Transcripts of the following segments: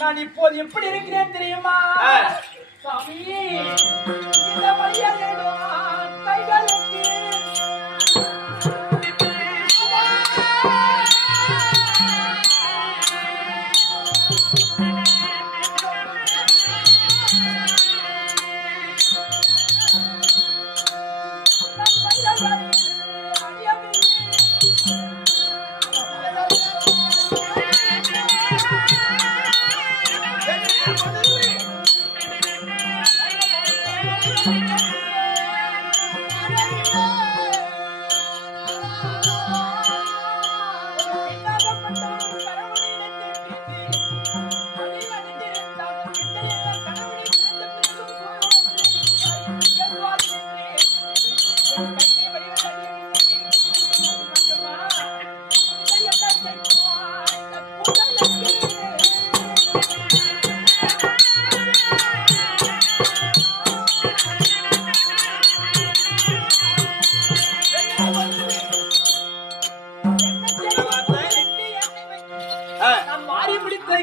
நான் இப்போது எப்படி இருக்கிறேன் தெரியுமா சாமி? இந்த மரியாதை கைகளுக்கு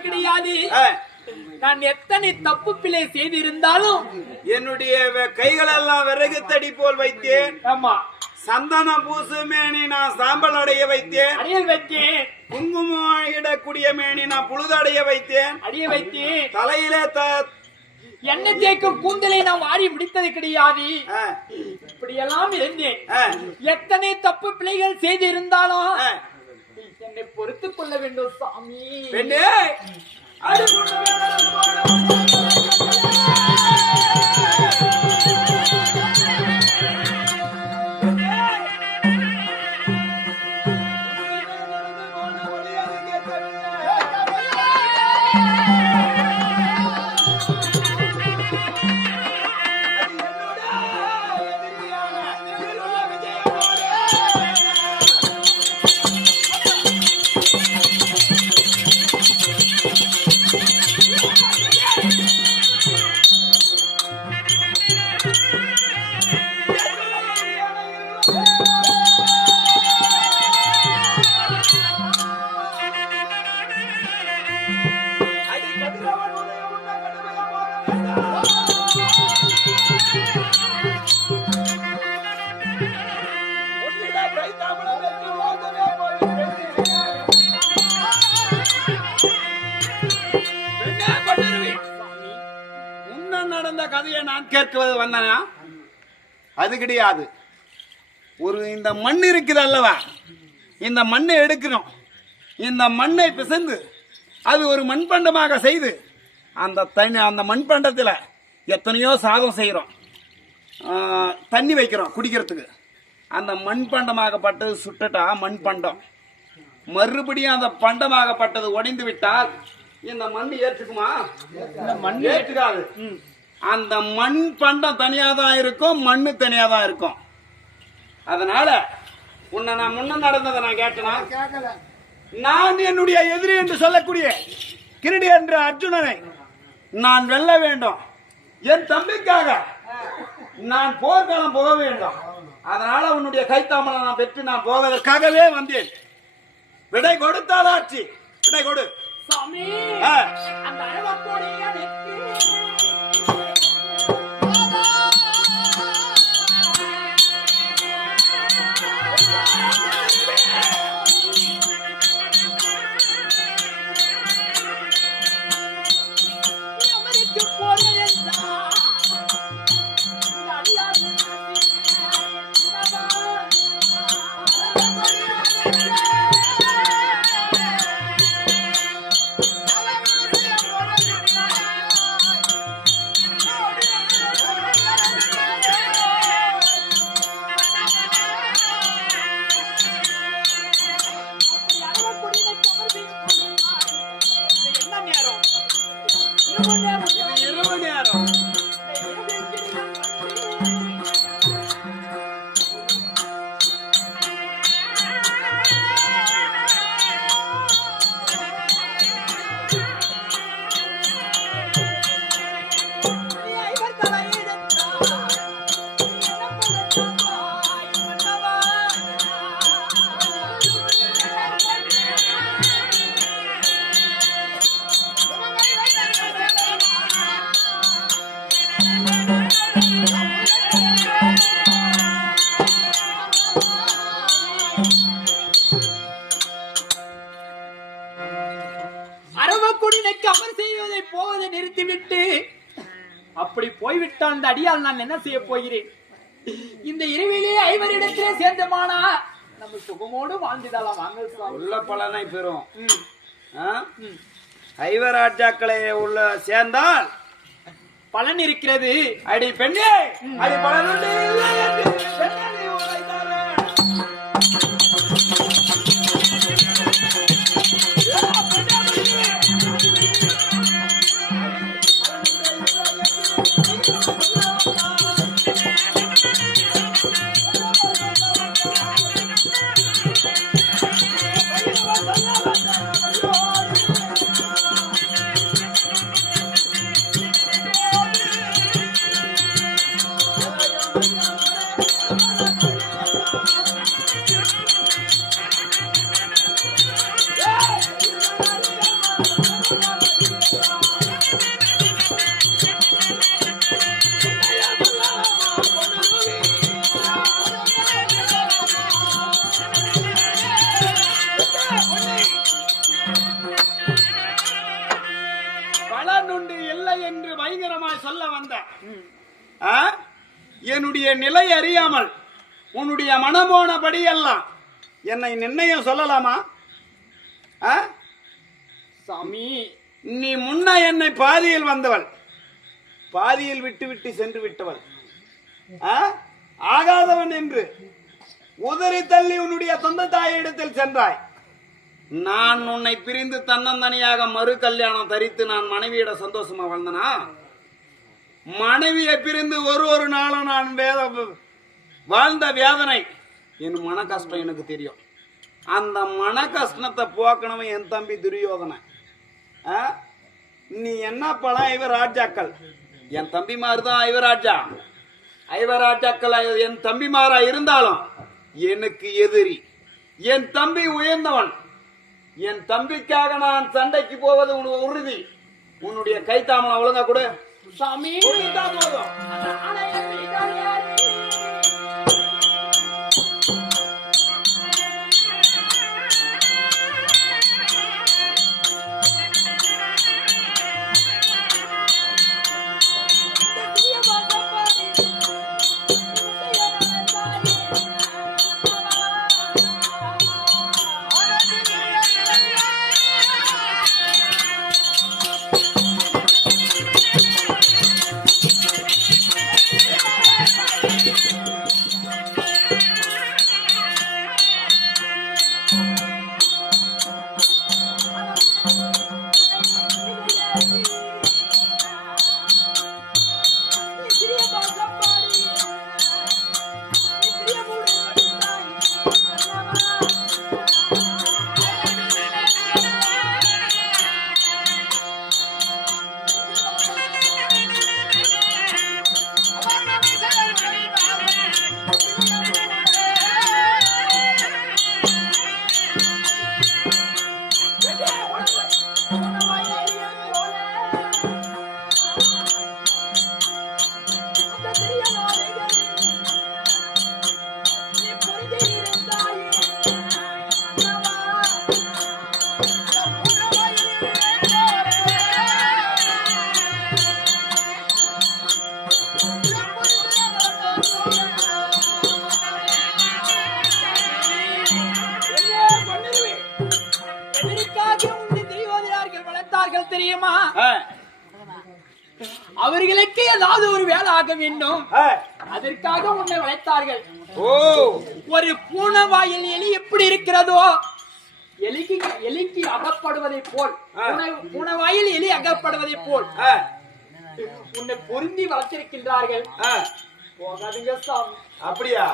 கிடையாது. நான் எத்தனை தப்பு பிழை செய்திருந்தாலும் என்னுடைய கைகள் எல்லாம் விறகு தடி போல் வைத்தேன். ஆமா, சந்தனம் பூசு மேனி நான் சாம்பல் அடைய வைத்தேன். அடியல் வைத்தேன். குங்குமம் இடக்கூடிய மேனி நான் புழுதடைய வைத்தேன். அடிய வைத்தேன். தலையிலே எண்ணெய் தேய்க்கும் கூந்தலை நான் வாரி முடித்தது கிடையாது. இப்படியெல்லாம் இருந்தேன். எத்தனை தப்பு பிழைகள் செய்து இருந்தாலும் என்னை பொறுத்துக் கொள்ள வேண்டும் சாமி. பெண்ணே, கேள்வியை நான் கேட்குவது வந்தனா? அது கிடையாது. இந்த மண் இருக்குது அல்லவா, இந்த மண்ணை எடுக்கணும். இந்த மண்ணை பிசைந்து அது ஒரு மண்பண்டமாக செய்து அந்த மண்பண்டத்தில் எத்தனையோ சாதம் செய்கிறோம், தண்ணி வைக்கிறோம் குடிக்கிறதுக்கு. அந்த மண்பண்டமாகப்பட்டது சுட்டட்டா மண்பண்டம், மறுபடியும் அந்த பண்டமாகப்பட்டது உடைந்து விட்டால் இந்த மண் ஏற்றுக்குமா? இந்த மண் ஏற்றுக்காது. அந்த மண் பண்டம் தனியாக தான் இருக்கும், மண்ணு தனியாக தான் இருக்கும். அதனால உன்னை நான் முன்ன நடந்ததை நான் கேட்டனா? நான் என்னுடைய எதிரி என்று சொல்லக்கூடிய கிரீடி என்ற அர்ஜுனனை நான் வெல்ல வேண்டும். என் தம்பிக்காக நான் போர்க்களம் போக வேண்டும். அதனால உன்னுடைய கைத்தாமலை நான் பெற்று நான் போவதற்காகவே வந்தேன். விடை கொடுத்தாலாச்சு, விடை கொடு சாமி. அந்த அழகோடைய போவதை நிறுத்திவிட்டு அப்படி போய்விட்டால் அந்த அடியால் நான் என்ன செய்ய போகிறேன்? இந்த இரவிலே ஐவரிடத்திலே சேர்ந்தமானா நம்ம சுகமோடு வாழ்ந்துடலாம். வாங்க உள்ள பலனை பெறும். ஐவராஜாக்களை உள்ள சேர்ந்தால் பலன் இருக்கிறது. அடி பெண்ணே, அடி பலன் உண்டு. என்று பயங்கரமாய் சொல்ல வந்த என்னுடைய நிலை அறியாமல் உன்னுடைய மனமோனபடி எல்லாம் என்னை நிர்ணயம் சொல்லலாமா? சாமி, நீ முன்ன என்னை பாதியில் வந்தவள், பாதியில் விட்டு விட்டு சென்று விட்டவள், ஆகாதவன் என்று உதறி தள்ளி உன்னுடைய சொந்த தாயிடத்தில் சென்றாய். நான் உன்னை பிரிந்து தன்னந்தனியாக மறு கல்யாணம் தரித்து நான் மனைவியிட சந்தோஷமா வாழ்ந்தனா? மனைவியை பிரிந்து ஒரு நாளும் நான் வாழ்ந்த வேதனை என் மன கஷ்டம் எனக்கு தெரியும். அந்த மன கஷ்டத்தை போக்கணவன் என் தம்பி துரியோதனை. நீ என்ன பழம் ஐவராஜாக்கள், என் தம்பி மாதிரிதான் ஐவராஜா. ஐவராஜாக்கள் என் தம்பிமாரா இருந்தாலும் எனக்கு எதிரி. என் தம்பி உயர்ந்தவன். என் தம்பிக்காக நான் சண்டைக்கு போவது உனக்கு உறுதி. உன்னுடைய கைத்தாமலை ஒழுங்கா கொடு சாமி. போதும். அவர்களுக்கு ஏதாவது ஒரு வேலை ஆக வேண்டும், அதற்காக உன்னை வளைத்தார்கள். ஓ, ஒரு பூனை வாயில் எலி எப்படி இருக்கிறதோ, எலிக்கு அகப்படுவதை போல், பூனை வாயில் எலி அகப்படுவதை போல் உன்னை பொருந்தி வளர்த்திருக்கின்றார்கள். போகாதீங்க சாமி. அப்படியா?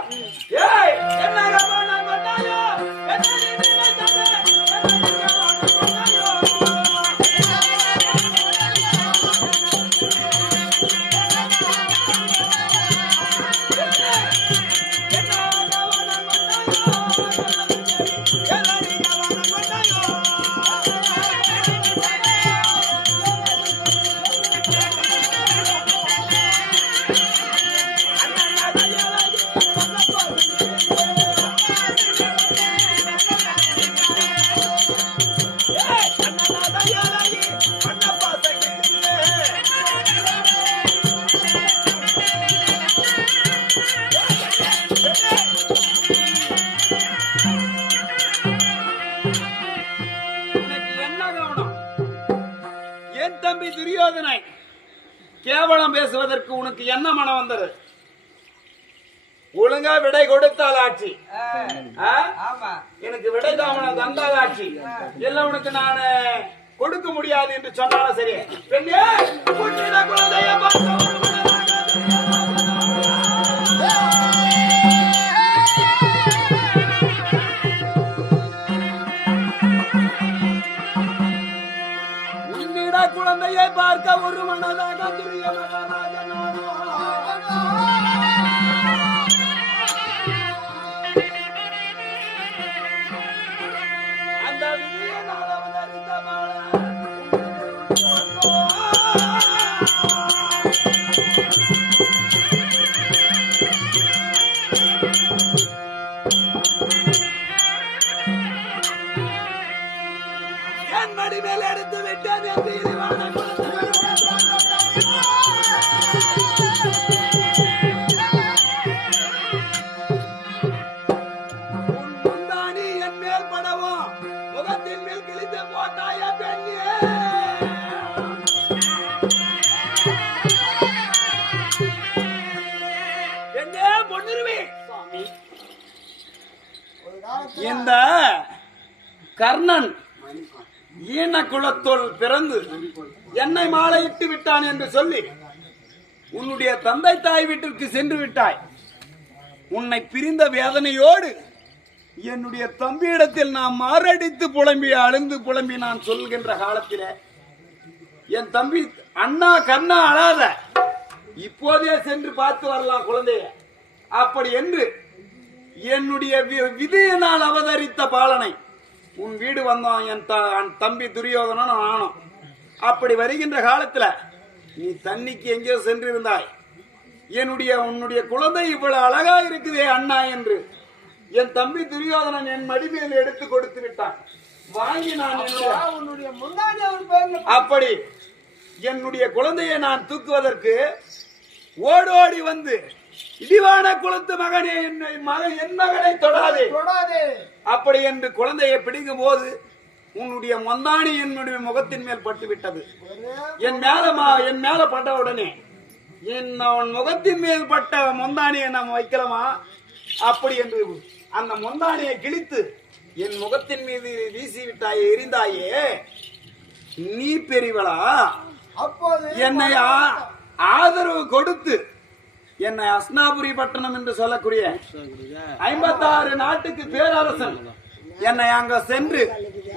தம்பி துரியோதனை கேவலம் பேசுவதற்கு உனக்கு என்ன மனம் வந்தது? ஒழுங்கா விடை கொடுத்தால் ஆட்சி, எனக்கு விடை தாமனம் தந்தால் ஆட்சி, எல்லாம் உனக்கு நான் கொடுக்க முடியாது என்று சொன்னாலும் சரி. பெண்ணே, குழந்தைய குழந்தையை பார்க்க ஒரு மனதாக துரிய மகாராஜனானோ. அந்த விஜயனால் அவதரித்த என் மடி மேல் எடுத்து விட்டேன் என்று இந்த கர்ணன் ஈன குலத்தோல் பிறந்து என்னை மாலையிட்டு விட்டான் என்று சொல்லி உன்னுடைய தந்தை தாய் வீட்டிற்கு சென்று விட்டாய். உன்னை பிரிந்த வேதனையோடு என்னுடைய தம்பியிடத்தில் நான் மாரடித்து புலம்பி அழுந்து புலம்பி நான் சொல்கின்ற காலத்திலே என் தம்பி அண்ணா கண்ணா அழாத, இப்போதே சென்று பார்த்து வரலாம் குழந்தைய அப்படி என்று என்னுடைய விதியினால் அவதரித்த பாலனை உன் வீடு வந்தான். என் தம்பி துரியோதனன் நானும் அப்படி வருகின்ற காலத்துல நீ தண்ணிக்கு எங்கேயோ சென்றிருந்தாய். உன்னுடைய குழந்தை இவ்வளவு அழகா இருக்குதே அண்ணா என்று என் தம்பி துரியோதனன் என் மடிமையில் எடுத்து கொடுத்து விட்டான். வாங்கி நான் அப்படி என்னுடைய குழந்தையை நான் தூக்குவதற்கு ஓடோடி வந்து இடிவான குலத்து மகனே என் மகனை தொடாதே அப்படி என்று குழந்தையை பிடிக்கும் போது உன்னுடைய மந்தாணி என்னுடைய முகத்தின் மேல் பட்டு விட்டது. என் மேல பட்ட உடனே அவன் முகத்தின் மேல் பட்ட மொந்தானியை நாம் வைக்கலாமா அப்படி என்று அந்த மொந்தானியை கிழித்து என் முகத்தின் மீது வீசி விட்டாயே, எரிந்தாயே. நீ பெரியவளா? அப்போது என்னை ஆதரவு கொடுத்து என்னை அஸ்னாபுரி பட்டணம் என்று சொல்லக்கூடிய 56 நாட்டுக்கு பேரரசன் என்னை அங்க சென்று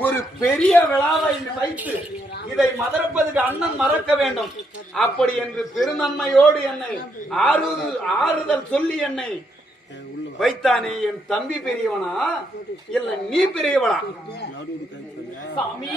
ஒரு பெரிய விழாவை வைத்து இதை மறப்பதற்கு அண்ணன் மறக்க வேண்டும் அப்படி என்று பெருநன்மையோடு என்னை ஆறுதல் சொல்லி என்னை வைத்தானே. என் தம்பி பெரியவனா இல்ல நீ பெரியவனா? சாமி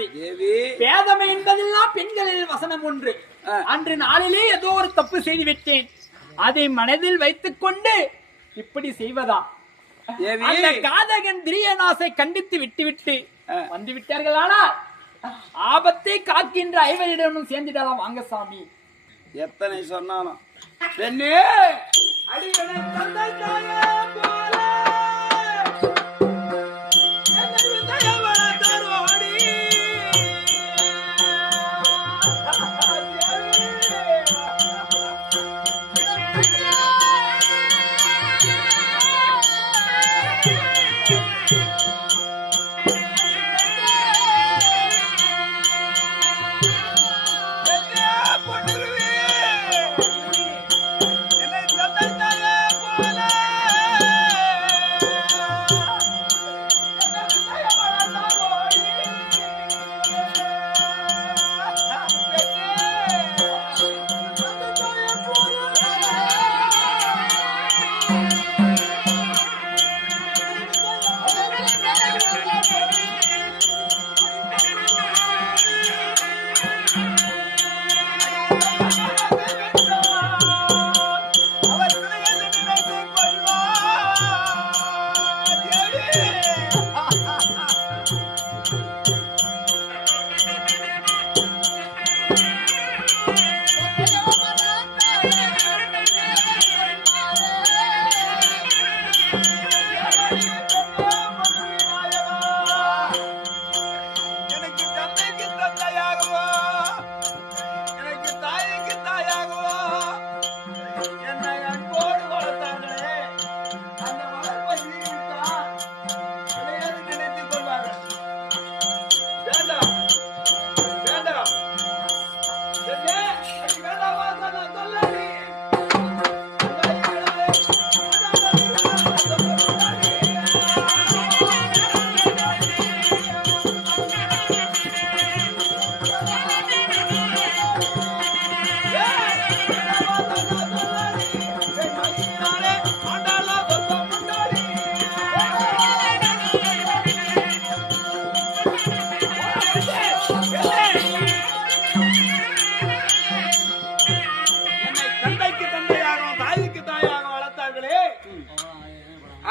கிடையாது. தேவி பேதமை என்பதெல்லாம் பெண்களில் வசனம் ஒன்று. அன்று நாளிலே ஏதோ ஒரு தப்பு செய்து விட்டேன். அதை மனதில் வைத்துக் கொண்டு இப்படி செய்வதா? தேவி அந்த காதகன் திரியநாசை கண்டித்து விட்டுவிட்டு வந்து விட்டார்கள். ஆனால் ஆபத்தை காக்கின்ற ஐவரிடமும் சேர்ந்துடலாம். வாங்க சாமி. எத்தனை சொன்னாலும் பெண்ணே அடியனை தந்தை தாயே போல என்னை விதையவள தருவாடி.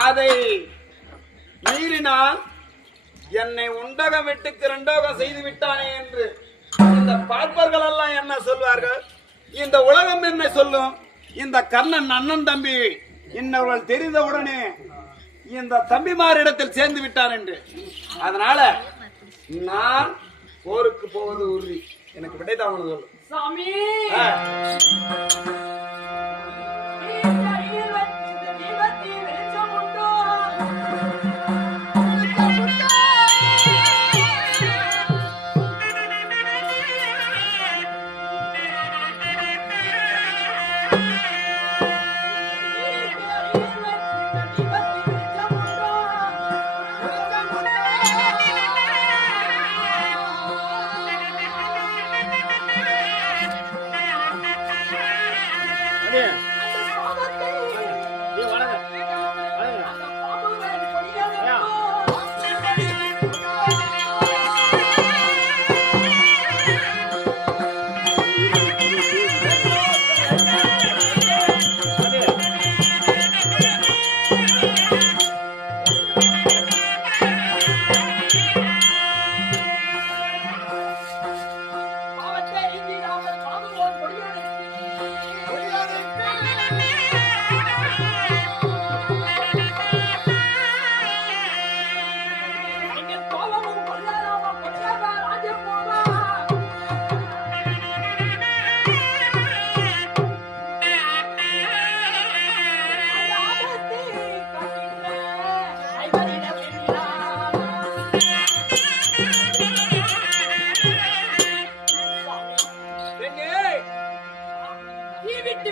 அதை மீறினால் என்னை உண்டகம் விட்டுக்கு இரண்டோகம் செய்து விட்டானே என்று இந்த பார்ப்பர்கள் எல்லாம் என்ன சொல்வார்கள்? இந்த உலகம் என்ன சொல்லும்? இந்த கர்ணன் அண்ணன் தம்பி இன்னவர்கள் தெரிந்தவுடனே இந்த தம்பிமாரிடத்தில் சேர்ந்து விட்டார் என்று. அதனால நான் போருக்கு போவது உறுதி. எனக்கு விடை தான் சொல்லு சாமி.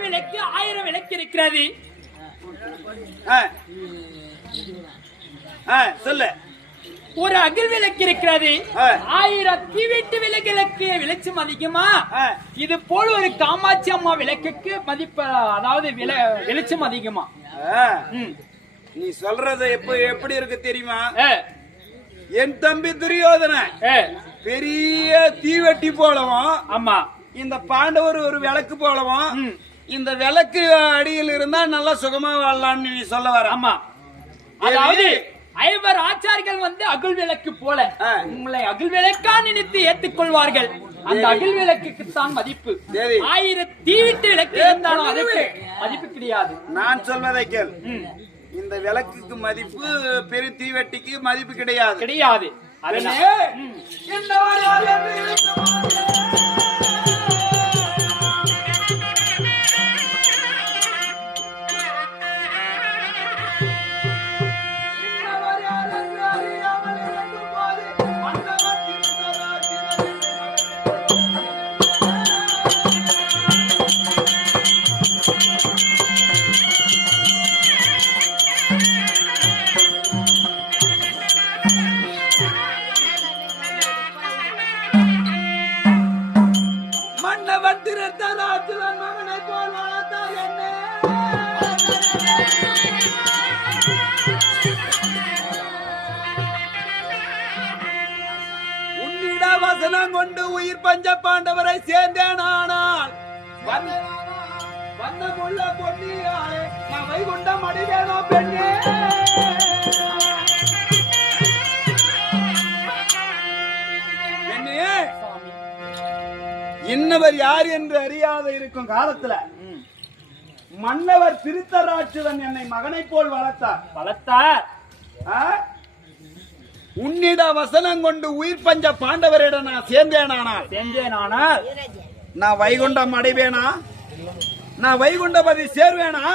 விளக்கு 1000 விளக்கு இருக்கிறது. சொல்லு. ஒரு அகல் விளக்கு இருக்கிறது. 1000 தீவெட்டு விளக்குகளுக்கு வெளிச்சம் அதிகமா? இது போல ஒரு காமாட்சி அம்மா விளக்குக்கு மதிப்பு, அதாவது வெளிச்சம் அதிகமா? நீ சொல்றது எப்படி இருக்கு தெரியுமா? என் தம்பி துரியோதன பெரிய தீவெட்டி போலவும், ஆமா, இந்த பாண்டவர் ஒரு விளக்கு போலவும், இந்த விளக்கு அடியில் இருந்தா நல்லா சுகமா வாழலாம்னு நீ சொல்ல வர. ஆமா, அதாவது ஐவர் ஆச்சார்கள் வந்து அகுல் விளக்கு போல உங்களை அகுல் விளக்கா நினைத்து ஏற்றுக்கொள்வார்கள். அந்த அகில் விளக்குக்கு தான் மதிப்பு. 1000 தீவிட்டு விளக்கு இருந்தாலும் அதுக்கு மதிப்பு கிடையாது. நான் சொல்வதை கேள். இந்த விளக்குக்கு மதிப்பு, பெரிய தீவெட்டிக்கு மதிப்பு கிடையாது. கிடையாது. வசனம் கொண்டு உயிர் பஞ்ச பாண்டவரை சேர்ந்தேன். ஆனால் வண்ணமுள்ள பொன்னியாலே வைகுண்டம் அடிவேனோ பெண்ணே. பெண்ணே, இன்னவர் யார் என்று அறியாத இருக்கும் காலத்துல மன்னவர் திருத்தராட்சதன் என்னை மகனை போல் வளர்த்தார். உன்னிட வசனம் கொண்டு உயிர் பஞ்ச பாண்டவரிடம் நான் சேர்ந்தேனானால் நான் வைகுண்டம் அடைவேனா? நான் வைகுண்டபதி சேர்வேனா?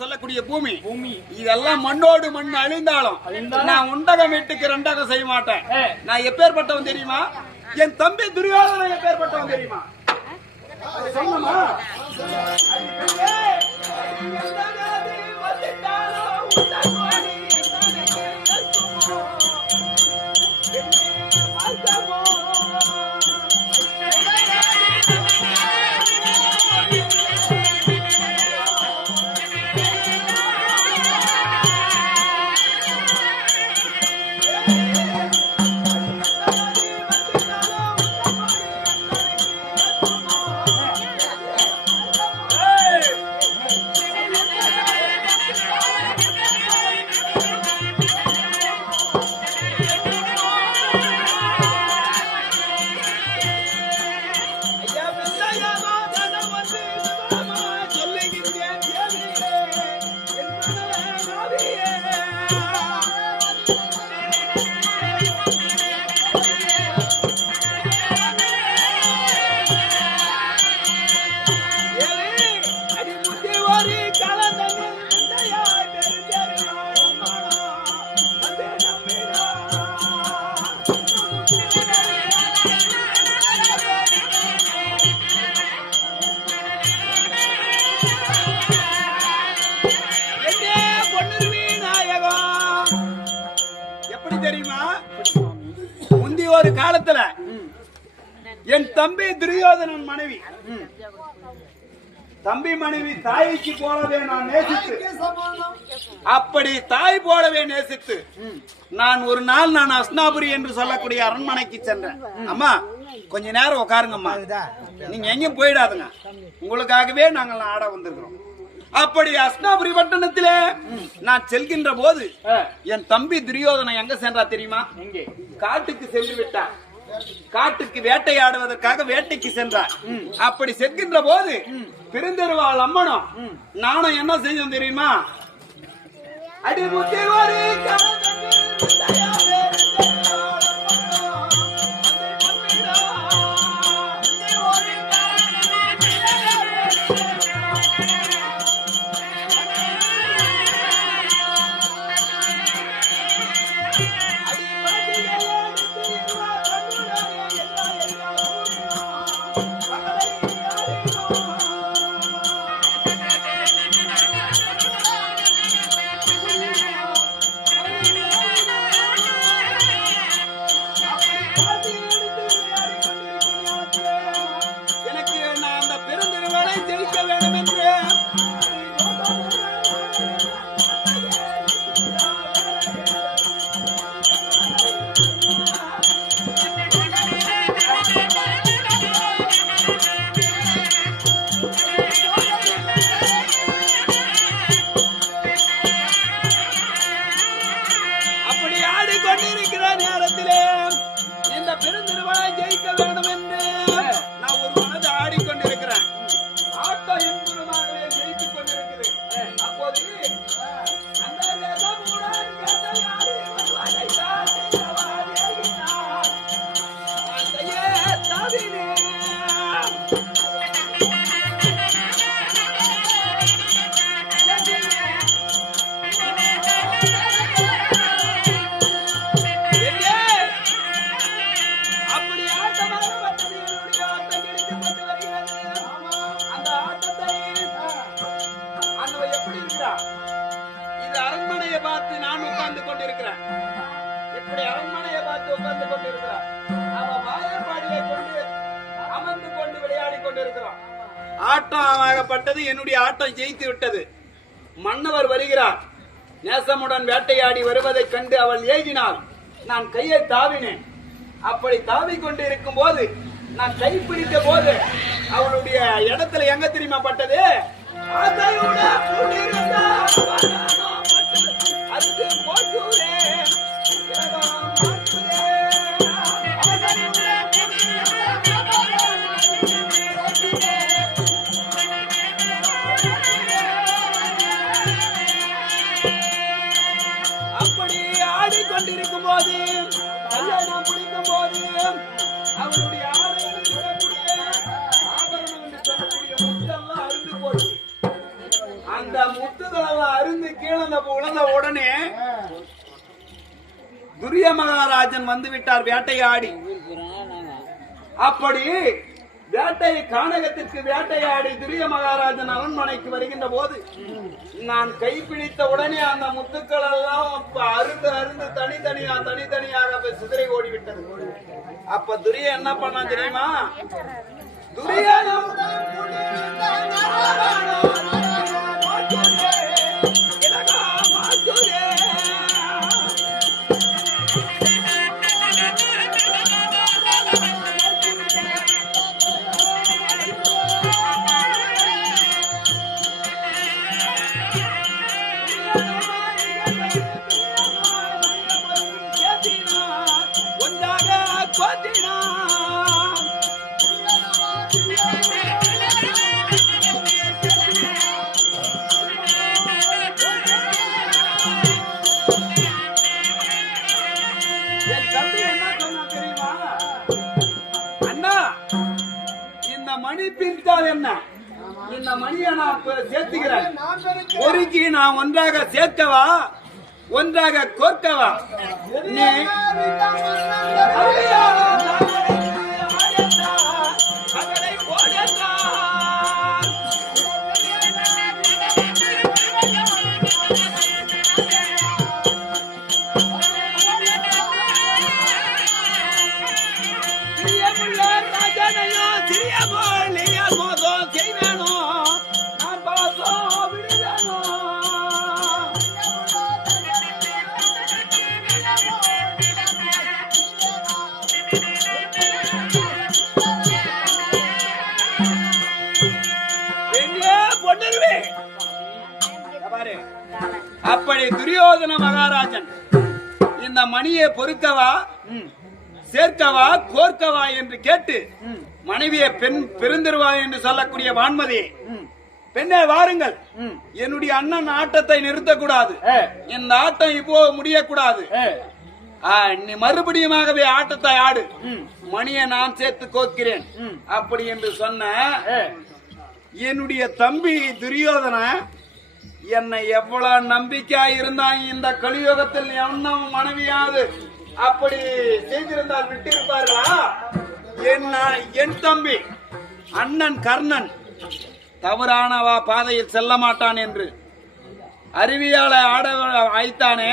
சொல்லக்கூடிய பூமி இதெல்லாம் மண்ணோடு மண் அழிந்தாலும் நான் உண்டகம் வீட்டுக்கு ரெண்டகம் செய்ய மாட்டேன். நான் எப்பேற்பட்டவன் தெரியுமா? என் தம்பி துரியோதனன் எப்பேற்பட்டவன் தெரியுமா? சொன்னமா ஒரு காலத்துல என் தம்பி துரியோதனன் மனைவி தாய்க்கு போலவே நான் நேசித்து, அப்படி தாய் போலவே நேசித்து நான் ஒரு நாள் அஸ்னாபுரி என்று சொல்லக்கூடிய அரண்மனைக்கு சென்றேன். அம்மா கொஞ்ச நேரம் உட்காருங்கம்மா, நீங்க எங்கேயும் போயிடாதுங்க, உங்களுக்காகவே நாங்கள் ஆட வந்திருக்கிறோம். அப்படி அஸ்னாபுரி பட்டணத்திலே நான் செல்கின்ற போது என் தம்பி துரியோதனன் எங்க சென்றா தெரியுமா? காட்டுக்கு சென்று விட்டார். காட்டுக்கு வேட்டையாடுவதற்காக வேட்டைக்கு சென்றார். அப்படி செல்கின்ற போது பெருந்தெருவாள் அம்மனும் நானும் என்ன செய்தோம் தெரியுமா? அடிமுத்தி ஒரு ஆட்டமாகப்பட்டது. என்னுடைய ஆட்டம் ஜெயித்து விட்டது. மன்னவர் வருகிறார். நேசமுடன் வேட்டையாடி வருவதைக் கண்டு அவள் ஏகினாள். நான் கையை தாவினேன். அப்படி தாவிக் கொண்டு இருக்கும் போது நான் கை பிடித்த போது அவளுடைய இடத்துல எங்க தெரியுமா பட்டது? அப்படி ஆடிக்கொண்டிருக்கும் போது கல்யாணம் பிடிக்கும் போது அவளுடைய அந்த முத்துகளெல்லாம் அருந்து கீழே உழந்த உடனே துரிய மகாராஜன் வந்து விட்டார் வேட்டையாடி. அப்படி வேட்டை கானகத்திற்கு வேட்டையாடி துரிய மகாராஜன் அரண்மனைக்கு வருகின்ற போது நான் கைப்பிடித்த உடனே அந்த முத்துக்கள் எல்லாம் அருந்து அருந்து தனித்தனியாக சிதறி ஓடிவிட்டது. அப்ப துரிய என்ன பண்ணா தெரியுமா? துரிய மணி பிரித்தால் என்ன? இந்த மணியை நான் சேர்த்துக்கிறேன். ஒருக்கி நான் ஒன்றாக சேர்க்கவா, ஒன்றாக கோர்க்கவா? நீ அப்படி துரியோதன மகாராஜன் இந்த மணியை பொறுக்கவா, சேர்க்கவா, கோர்க்கவா என்று கேட்டு மனைவியை பெருந்திருவா என்று சொல்லக்கூடிய வான்மதி பெண்ணே வாருங்கள். ம். என்னுடைய அண்ணன் ஆட்டத்தை நிறுத்தக்கூடாது. இந்த ஆட்டம் இப்போ முடியக்கூடாது. நீ மறுபடியுமாகவே ஆட்டத்தை ஆடு. மணியை நான் சேர்த்து கோக்கிறேன் அப்படி என்று சொன்ன என்னுடைய தம்பி துரியோதன என்னை எவ்வளவு நம்பிக்கையா இருந்தான். இந்த கலியுகத்தில் எவனும் மனைவியாவது அப்படி செய்திருந்தால் விட்டிருப்பார்களா? என் தம்பி அண்ணன் கர்ணன் தவறானவா பாதையில் செல்ல மாட்டான் என்று அறிவியால ஆட ஆய்த்தானே.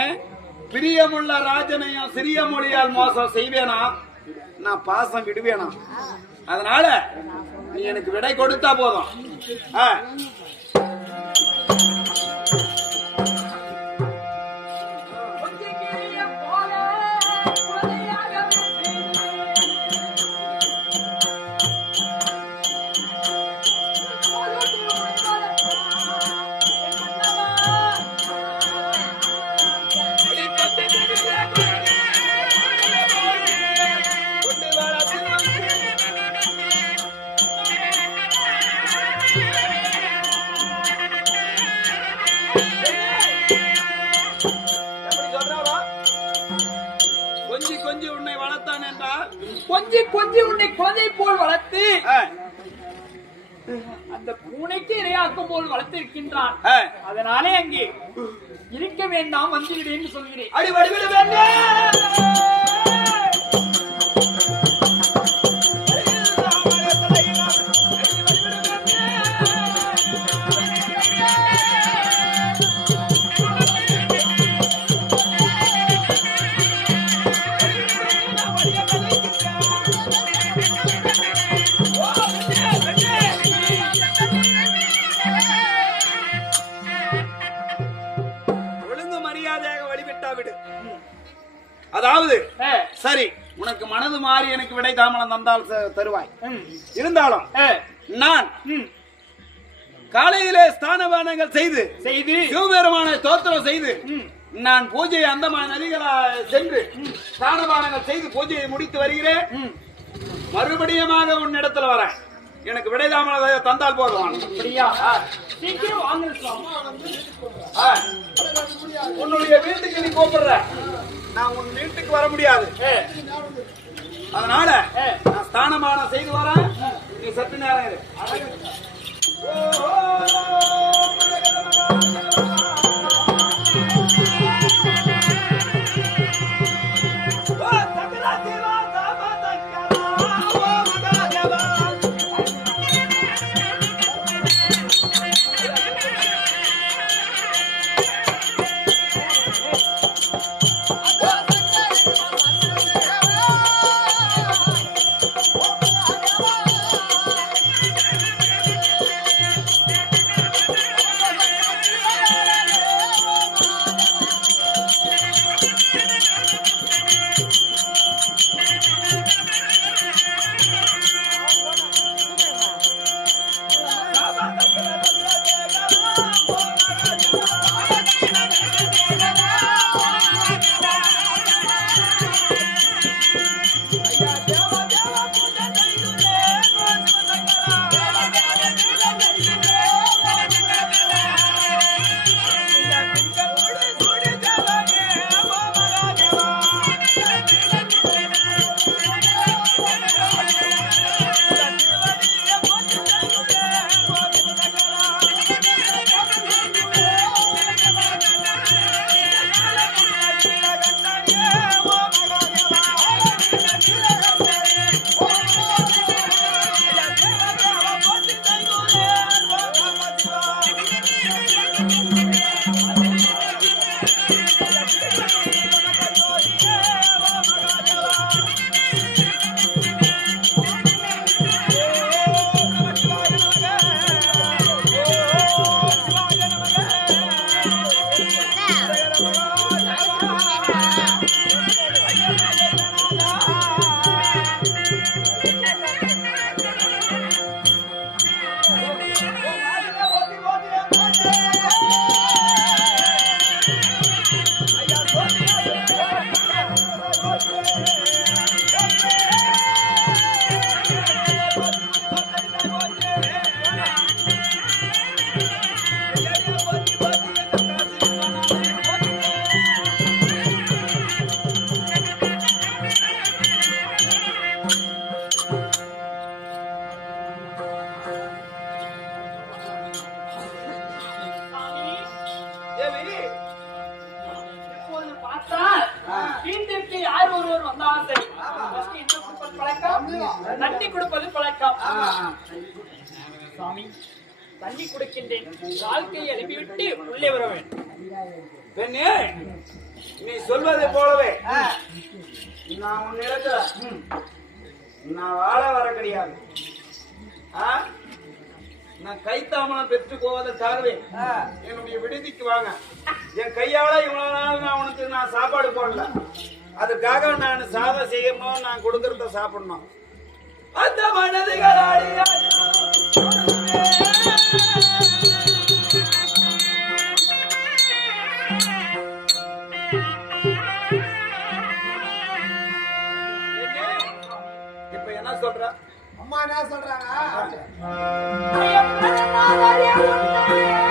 பிரியமுள்ள ராஜனையும் சிறிய மொழியால் மோசம் செய்வேனா? நான் பாசம் விடுவேனா? அதனால நீ எனக்கு விடை கொடுத்தா போதும். கொஞ்சி உன்னை வளர்த்தான் என்றால் கொஞ்சி உன்னை குழந்தை போல் வளர்த்து அந்த பூனைக்கு இரையாக்கும் போல் வளர்த்திருக்கின்றான். அதனாலே அங்கே இருக்க வேண்டாம், வந்துவிடு என்று சொல்கிறேன். அடி வடிவிட வேண்டாம். அதாவது சரி, உனக்கு மனது மாறி எனக்கு விடை தாமனம் தந்தால் தருவாய். இருந்தாலும் நான் காலையிலே ஸ்தானபானங்கள் செய்து சிவபெருமான ஸ்தோத்திரம் செய்து நான் பூஜையை அந்தமான நதிகளை சென்று ஸ்தானபானங்கள் செய்து பூஜையை முடித்து வருகிறேன். மறுபடியுமாக உன்னிடத்துல வரேன். எனக்கு விடை தாமனம் தந்தால் போதும். உன்னுடைய வீட்டுக்கு நீ கூப்பிடுற, நான் உன் வீட்டுக்கு வர முடியாது. அதனால நான் ஸ்தானமானம் செய்து வரேன். நீ சற்று நேரம் இரு. தண்ணி கொடுப்பது பழக்கம். சாமி, தண்ணி கொடுக்கின்றேன். வாழ்க்கையை எழுப்பிவிட்டு உள்ளே வர வேண்டும். பெண்ணே, நீ சொல்வதை போலவே நான் உன்னிடத்துல நான் வாழ வர கிடையாது. நான் கைத்தாமலம் பெற்று போவதற்காகவே என்னுடைய விடுதிக்கு வாங்க. என் கையால இவ்வளவு நாள் நான் உனக்கு நான் சாப்பாடு போடல. அதுக்காக நான் சாதம் செய்யணும், நான் கொடுக்கறத சாப்பிடணும். அந்த மனதுகளாடி இப்ப என்ன சொல்ற? அம்மா என்ன சொல்றாங்க? ஐயப்பன் நாதரே உன்னை